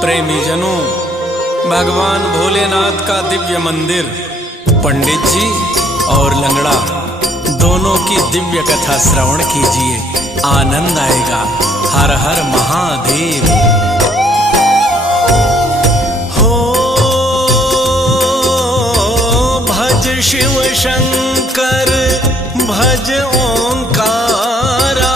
प्रेमी जनों, भगवान भोलेनाथ का दिव्य मंदिर, पंडित जी और लंगड़ा दोनों की दिव्य कथा श्रवण कीजिए, आनंद आएगा। हर हर महादेव। हो भज शिव शंकर भज ओंकारा,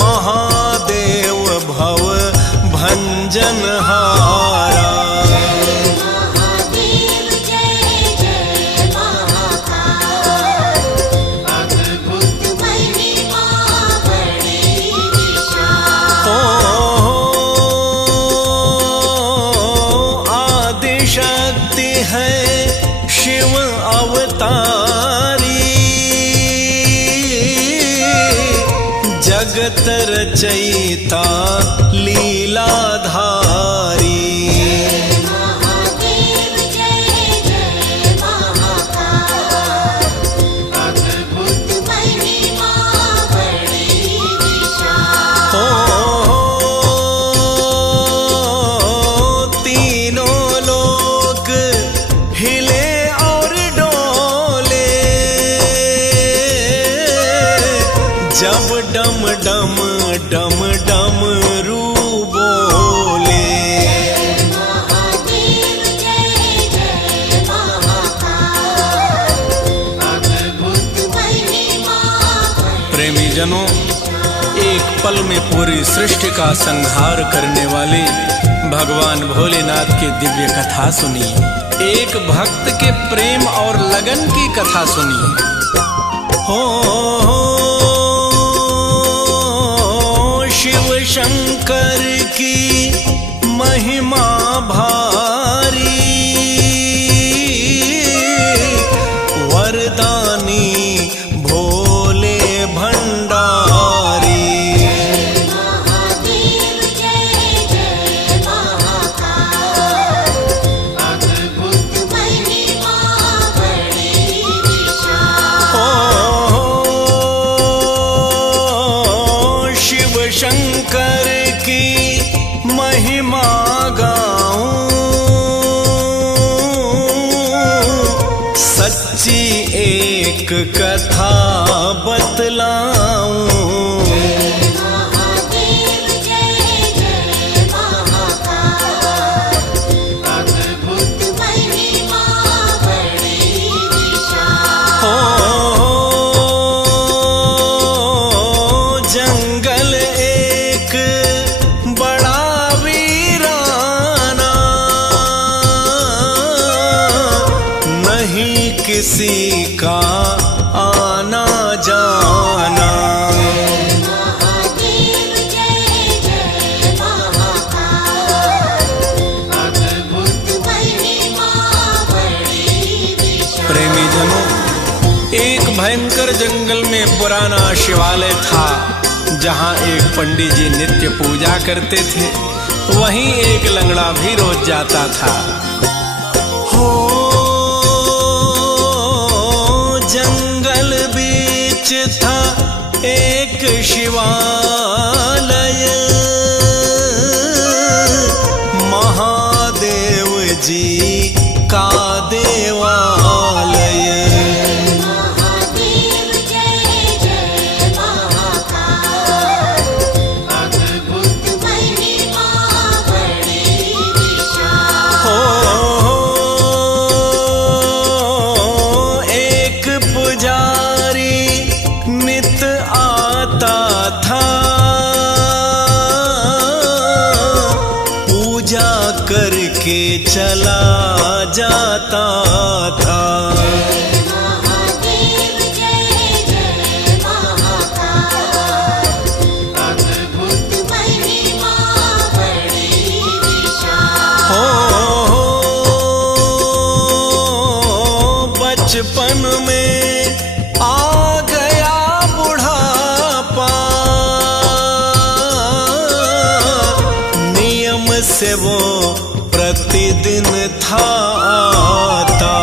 महादेव भव भंजन हारा। शिव अवतारी जगत रचयिता लीलाधारी। जब डम डम डम डम रू बोले, महादेव जय जय महाकाल, अद्भुत महिमा। प्रेमी जनों, एक पल में पूरी सृष्टि का संहार करने वाले भगवान भोलेनाथ की दिव्य कथा सुनिए। एक भक्त के प्रेम और लगन की कथा सुनिए। हो शिव शंकर की महिमा भारी, वरदानी भोले भंडारी। महादेव जय जय महाकाल, अद्भुत महिमा बड़ी विशाल। शंकर की महिमा गाऊं, सच्ची एक कथा बतलाऊं। महादेव जय जय महाकाल, अद्भुत महिमा बड़ी विशाल। जंगल एक बड़ा वीराना, नहीं किसी का आना जाना। महादेव जय जय महाकाल, अद्भुत महिमा बड़ी विशाल। प्रेमी जनों, एक भयंकर जंगल में पुराना शिवालय था, जहाँ एक पंडित जी नित्य पूजा करते थे। वहीं एक लंगड़ा भी रोज जाता था। हो जंगल बीच था एक शिवालय, महादेव जी का देवालय। करके चला जाता था। महादेव जय जय महाकाल, अद्भुत महिमा बड़ी विशाल। हो बचपन में आ गया बुढ़ापा, नियम से वो प्रतिदिन था आता।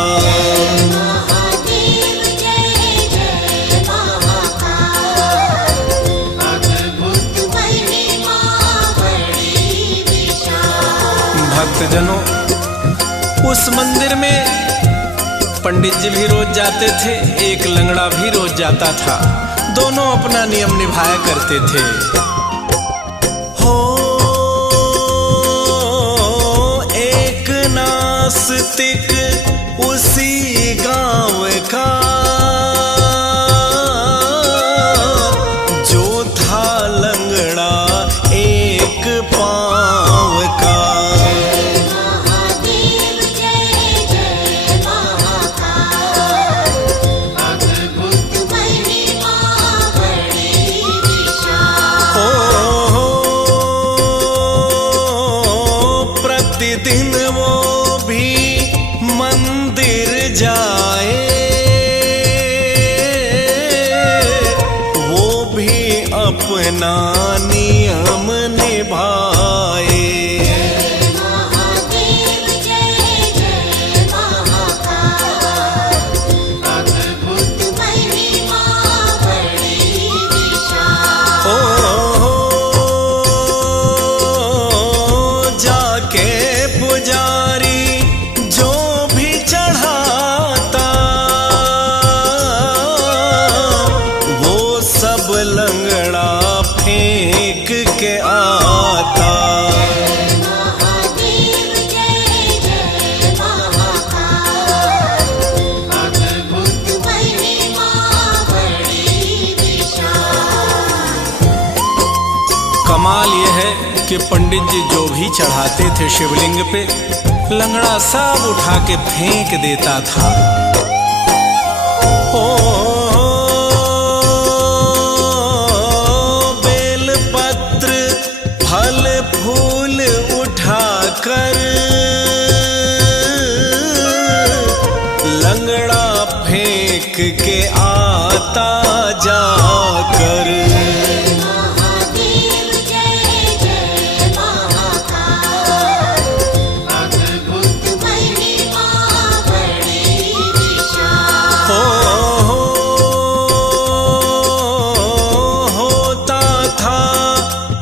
महादेव जय जय महाकाल, अद्भुत महिमा भक्तजनों, उस मंदिर में पंडित जी भी रोज जाते थे, एक लंगड़ा भी रोज जाता था। दोनों अपना नियम निभाया करते थे। हो एक नास्तिक उसी गांव का, जो था लंगड़ा एक पांव का। महादेव जय जय महाकाल, अद्भुत महिमा बड़ी विशाल। प्रतिदिन वो भी मंदिर जाए, वो भी अपना नियम निभाए। महादेव जय जय महाकाल, अद्भुत महिमा बड़ी विशाल। जाके पुजारी जो भी चढ़ाता, वो सब लंगड़ा फेंक के आता। महादेव जय जय महाकाल, अद्भुत महिमा बड़ी विशाल। कमाल यह है कि पंडित जी जो भी चढ़ाते थे शिवलिंग पे, लंगड़ा सब उठा के फेंक देता था। ओ बेलपत्र फल फूल उठाकर, लंगड़ा फेंक के आता जाकर। महादेव जय जय महाकाल, अद्भुत महिमा बड़ी विशाल। होता था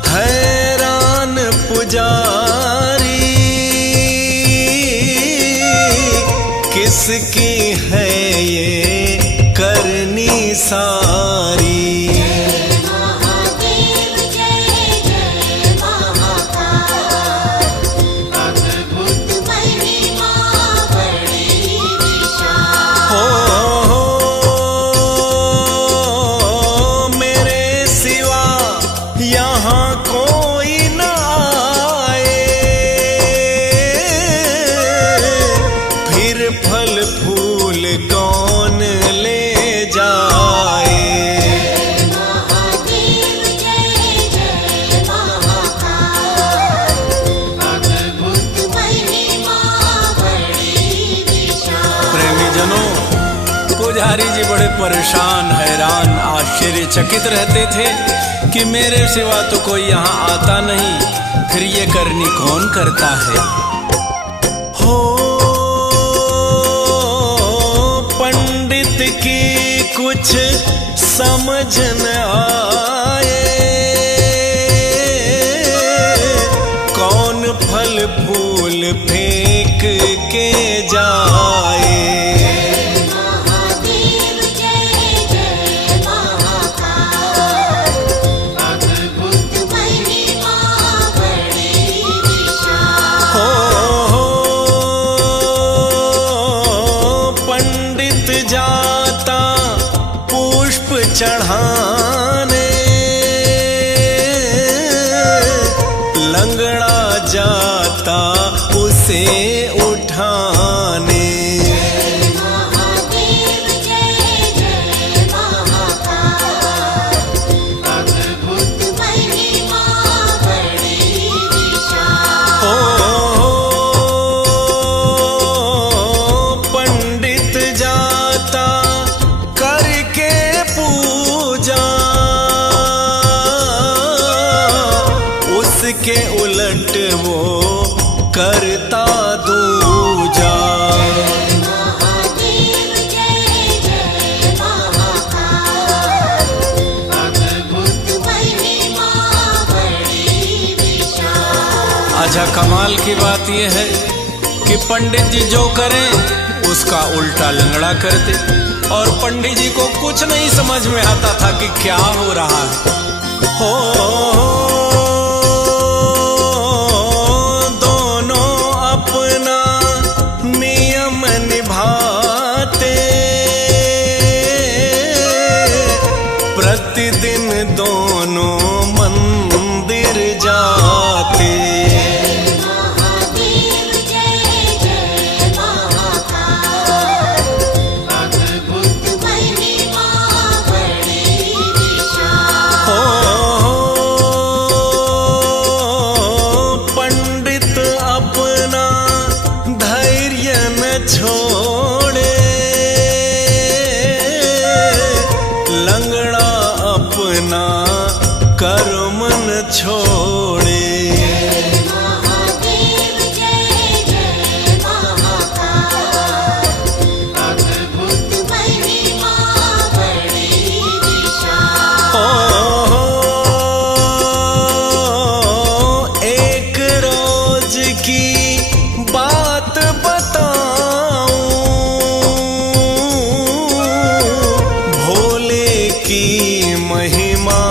हैरान पुजारी, किसकी है ये करनी सारी। महादेव जय जय महाकाल, अद्भुत महिमा बड़ी विशाल। मेरे सिवा यहाँ कोई न आए, फिर फल फूल कौन ले जाए। महादेव जय जय महाकाल, अद्भुत महिमा बड़ी विशाल। प्रेमी जनों, पुजारी जी बड़े परेशान, हैरान, आश्चर्यचकित रहते थे कि मेरे सिवा तो कोई यहाँ आता नहीं, फिर ये करनी कौन करता है। हो पंडित की कुछ समझ न आए, कौन फल फूल फेंक के जाए। महादेव जय जय महाकाल, अद्भुत महिमा बड़ी विशाल। पंडित जाता पुष्प चढ़ाने, लंगड़ा जाता उसे उठाने। महादेव जय जय महाकाल, अद्भुत महिमा बड़ी विशाल। पंडित जाता करके पूजा, उसके उलट वो करता दूजा। महादेव जय जय महाकाल, अद्भुत महिमा बड़ी विशाल। अच्छा, कमाल की बात यह है कि पंडित जी जो करें उसका उल्टा लंगड़ा करते, और पंडित जी को कुछ नहीं समझ में आता था कि क्या हो रहा है। दोनों अपना नियम निभाते, प्रतिदिन दोनों मंदिर जाते। महादेव जय जय महाकाल, अद्भुत महिमा बड़ी विशाल। पंडित अपना धैर्य न छोड़े, लंगड़ा अपना कर्म न छोड़े। महादेव जय जय महाकाल, अद्भुत महिमा बड़ी विशाल। एक रोज की बात बताऊं, भोले की महिमा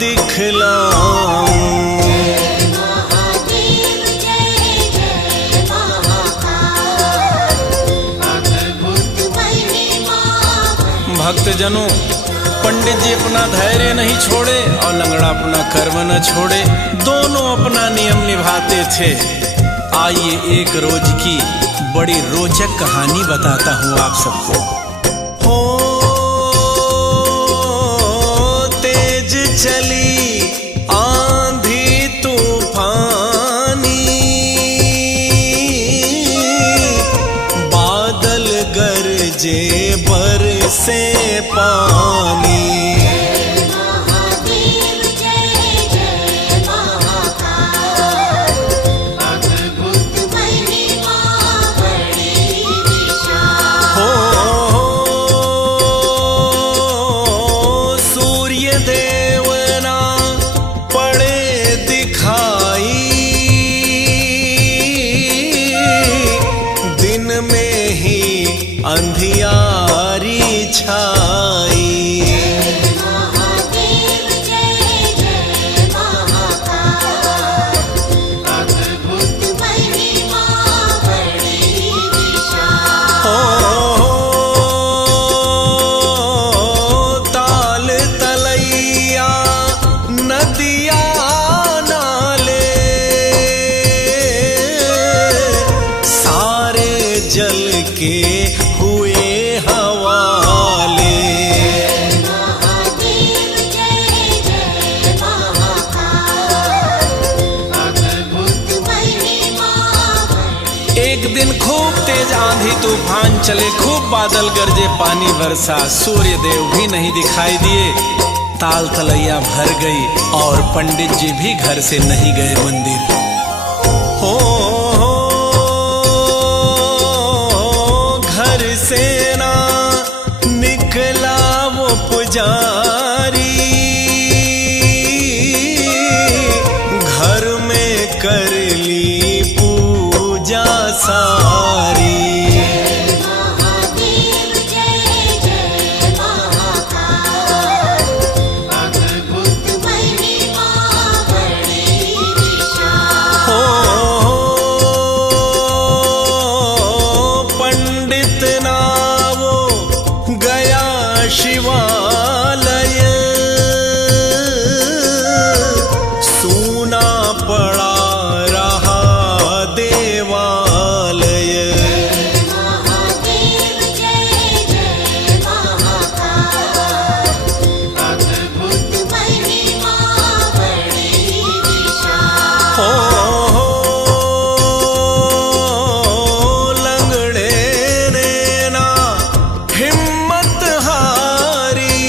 दिखलाऊं। महादेव जय जय महाकाल, अद्भुत महिमा बड़ी। भक्तजनों, पंडित जी अपना धैर्य नहीं छोड़े और लंगड़ा अपना कर्म न छोड़े, दोनों अपना नियम निभाते थे। आइए एक रोज की बड़ी रोचक कहानी बताता हूँ आप सबको। तेज चली आंधी तूफानी, बादल गरजे बरसे पानी। महादेव जय जय महाकाल, अद्भुत महिमा बड़ी विशाल। सूर्य देवना पड़े दिखाई, दिन में ही अंधियारी छाई। महादेव जय जय महाकाल, अद्भुत महिमा बड़ी विशाल। ताल तलैया नदिया नाले, सारे जल के हुए हवाले। महादेव जय जय महाकाल, अद्भुत महिमा बड़ी। एक दिन खूब तेज आंधी तूफान चले, खूब बादल गरजे, पानी बरसा, सूर्य देव भी नहीं दिखाई दिए, ताल तलैया भर गई और पंडित जी भी घर से नहीं गए मंदिर। घर से ना निकला वो पुजारी, घर में कर ली पूजा सारी। महादेव जय जय महाकाल, अद्भुत महिमा बड़ी विशाल। पंडित ना वो गया शिवालय, सूना पड़ा रहा देवालय। महादेव जय जय महाकाल, अद्भुत महिमा बड़ी विशाल। लंगड़े ने ना हिम्मत हारी,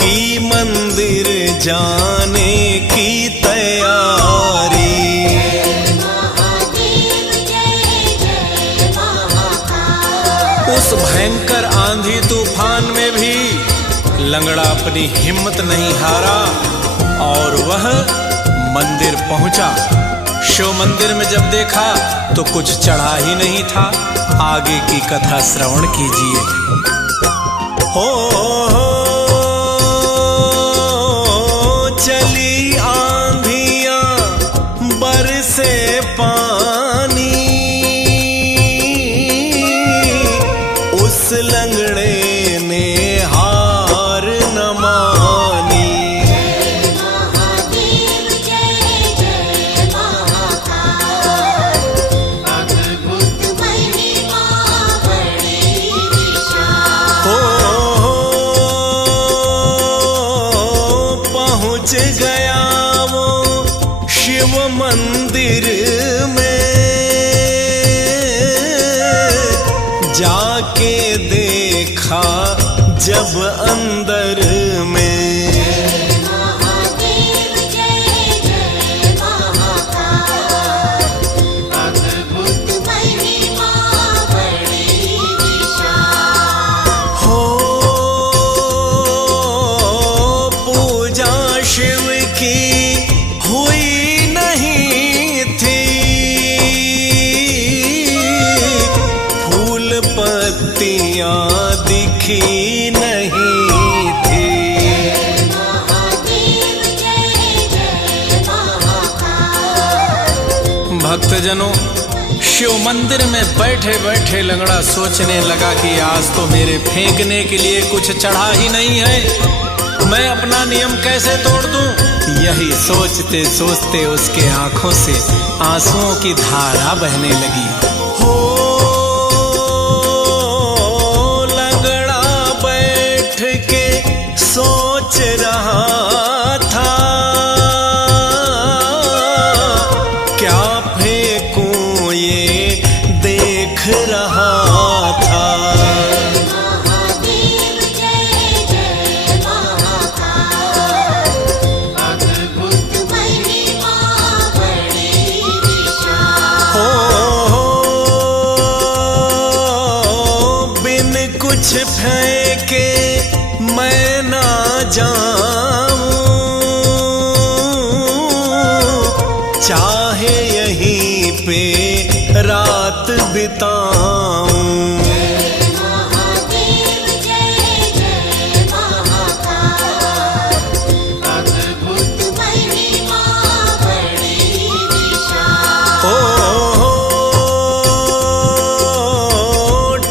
की मंदिर जाने की तैयारी। महादेव जय जय महाकाल, उस भयंकर आंधी तूफान में भी लंगड़ा अपनी हिम्मत नहीं हारा और वह मंदिर पहुंचा। शिव मंदिर में जब देखा तो कुछ चढ़ा ही नहीं था। आगे की कथा श्रवण कीजिए। हो चली आंधियां बरसे पानी, उस लंगड़े ने हार न मानी। जय महादेव जय जय महाकाल, अद्भुत महिमा बड़ी विशाल। हो पहुँच गया वो शिव मंदिर में, जाके देखा जब अंदर में। जय महादेव जय जय महाकाल, अद्भुत महिमा बड़ी विशाल। हो पूजा शिव की हुई नहीं थी, फूल पत्तियां दिखी नहीं थी। जय महादेव जय जय महाकाल। भक्तजनों, शिव मंदिर में बैठे बैठे लंगड़ा सोचने लगा कि आज तो मेरे फेंकने के लिए कुछ चढ़ा ही नहीं है, मैं अपना नियम कैसे तोड़ दूं। यही सोचते सोचते उसके आंखों से आंसुओं की धारा बहने लगी। हो लंगड़ा बैठ के सोच रहा था, क्या फेंकूं ये देख रहा था। महादेव जय जय महाकाल, अद्भुत महिमा बड़ी विशाल। हो बिन कुछ फेंके मैं ना जाऊं, चाहे यहीं पे रात बिताऊं। जय महादेव जय जय महाकाल, अद्भुत महिमा बड़ी विशाल। हो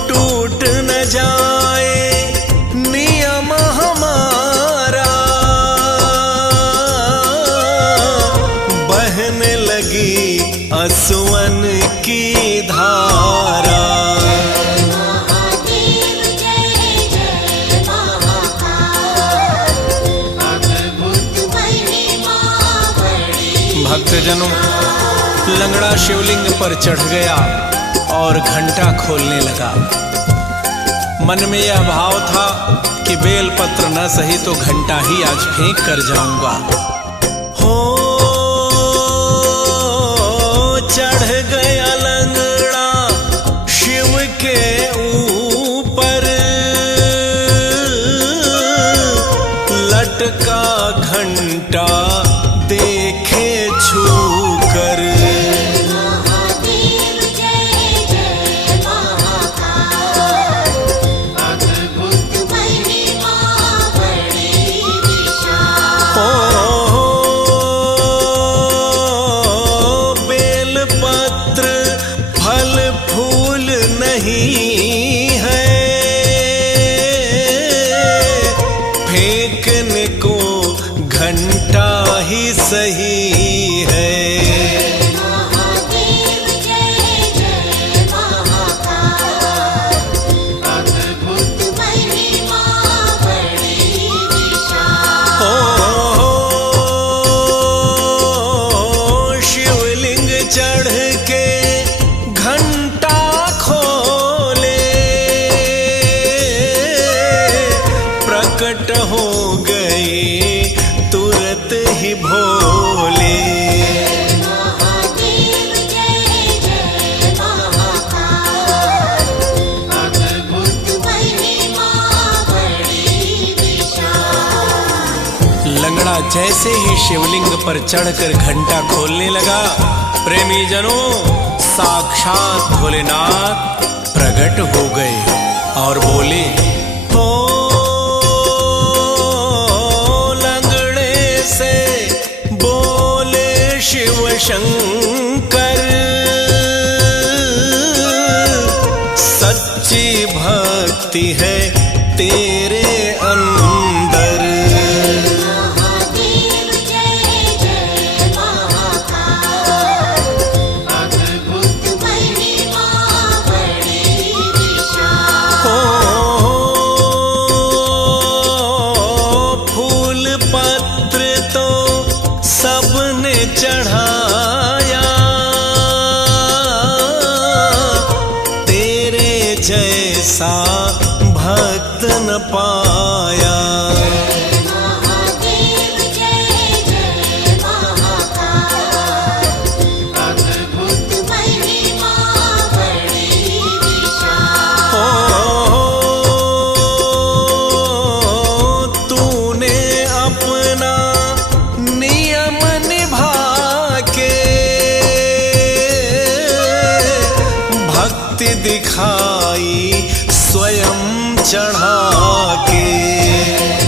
टूट न जाए नियम हमारा, बहने लगी असुवन की धारा। जय महादेव जय जय महाकाल, अद्भुत महिमा बड़ी। भक्तजनों, लंगड़ा शिवलिंग पर चढ़ गया और घंटा खोलने लगा। मन में यह भाव था कि बेलपत्र न सही तो घंटा ही आज फेंक कर जाऊंगा। हो चढ़ गया लंगड़ा शिव के ऊपर, लटका घंटा देखे छूकर। महादेव जय जय महाकाल, अद्भुत महिमा बड़ी विशाल। ओ बेलपत्र फल फूल नहीं है, फेंकने को घंटा ही सही है। महादेव जय जय महाकाल, अद्भुत महिमा बड़ी विशाल। ओ शिवलिंग चढ़ के घंटा खोले, प्रकट हो गए तुरंत ही भोले। महादेव जय जय महाकाल, अद्भुत महिमा बड़ी विशाल। लंगड़ा जैसे ही शिवलिंग पर चढ़कर घंटा खोलने लगा, प्रेमी जनों, साक्षात भोलेनाथ प्रकट हो गए और बोले, हो लंगड़े से बोले शिव शंकर, सच्ची भक्ति है तेरे अंदर। महादेव जय जय महाकाल, अद्भुत महिमा बड़ी विशाल। फूल पत्र तो सबने चढ़ाया, तेरे जैसा भक्त न पाया। महादेव जय जय महाकाल, अद्भुत महिमा बड़ी विशाल। तूने अपना नियम निभा के भक्ति दिखाई स्वयं चढ़ा के।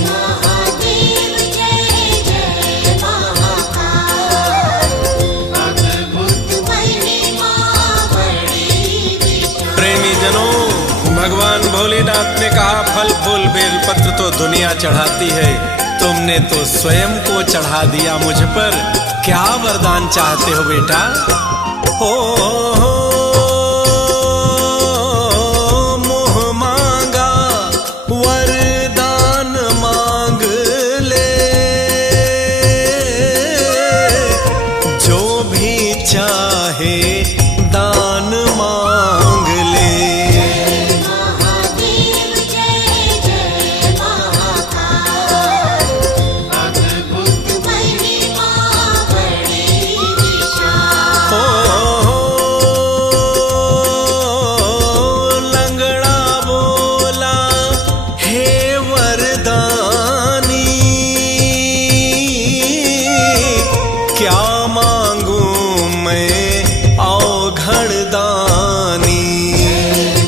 महादेव जय जय महाकाल, अद्भुत महिमा बड़ी विशाल। प्रेमी जनों, भगवान भोलेनाथ ने कहा, फल फूल बेलपत्र तो दुनिया चढ़ाती है, तुमने तो स्वयं को चढ़ा दिया मुझ पर। क्या वरदान चाहते हो बेटा? हो मोह मांगा वरदान मांग ले, जो भी चाहे दान मांग ले। महादेव जय जय महाकाल, अद्भुत महिमा बड़ी विशाल। लंगड़ा बोला, हे वरदानी, क्या मांगू मैं औघड़ दानी।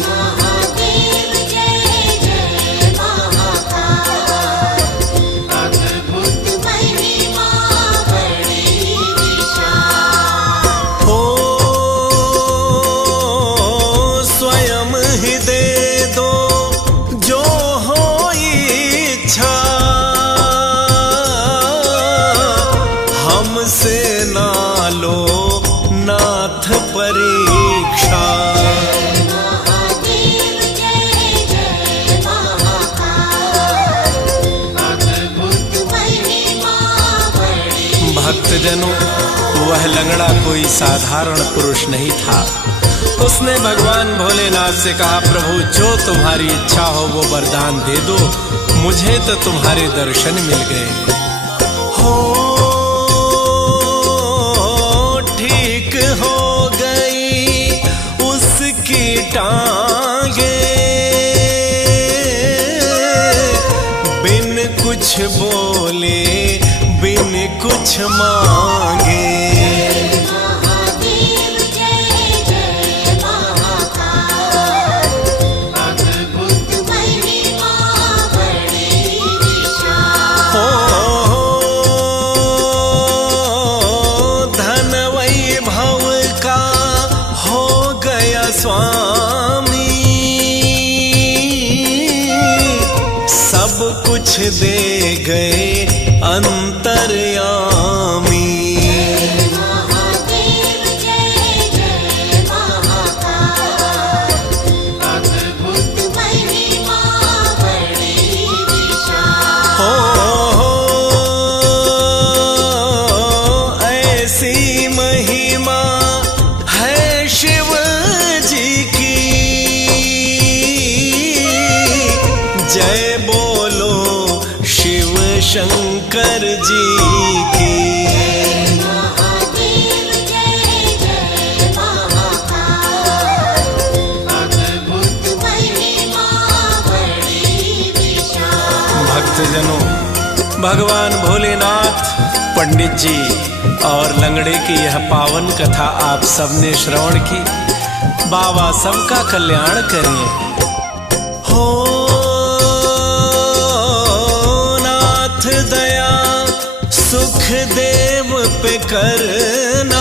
महादेव जय जय महाकाल, अद्भुत महिमा बड़ी विशाल। हो स्वयं ही दे दो जो हो इच्छा, हमसे ना लो नाथ परीक्षा। महादेव जय जय महाकाल, अद्भुत महिमा बड़ी। भक्तजनों, वह लंगड़ा कोई साधारण पुरुष नहीं था। उसने भगवान भोलेनाथ से कहा, प्रभु जो तुम्हारी इच्छा हो वो वरदान दे दो, मुझे तो तुम्हारे दर्शन मिल गए। हो ठीक हो गई उसकी टांगे, बिन कुछ बोले बिन कुछ मांगे। महादेव जय जय महाकाल, अद्भुत महिमा बड़ी विशाल। हो धन वैभव का हो गया स्वामी, सब कुछ दे गए अंतर्यामी। महादेव जय जय महाकाल, अद्भुत महिमा बड़ी विशाल। हो ऐसी महिमा है शिव जी की, जय बोलो शिव शंकर जी की। महादेव जय जय महाकाल, अद्भुत महिमा बड़ी विशाल। भक्तजनों, भगवान भोलेनाथ, पंडित जी और लंगड़े की यह पावन कथा आप सबने श्रवण की। बाबा सबका कल्याण करें। हो नाथ दया सुख देव पे करना,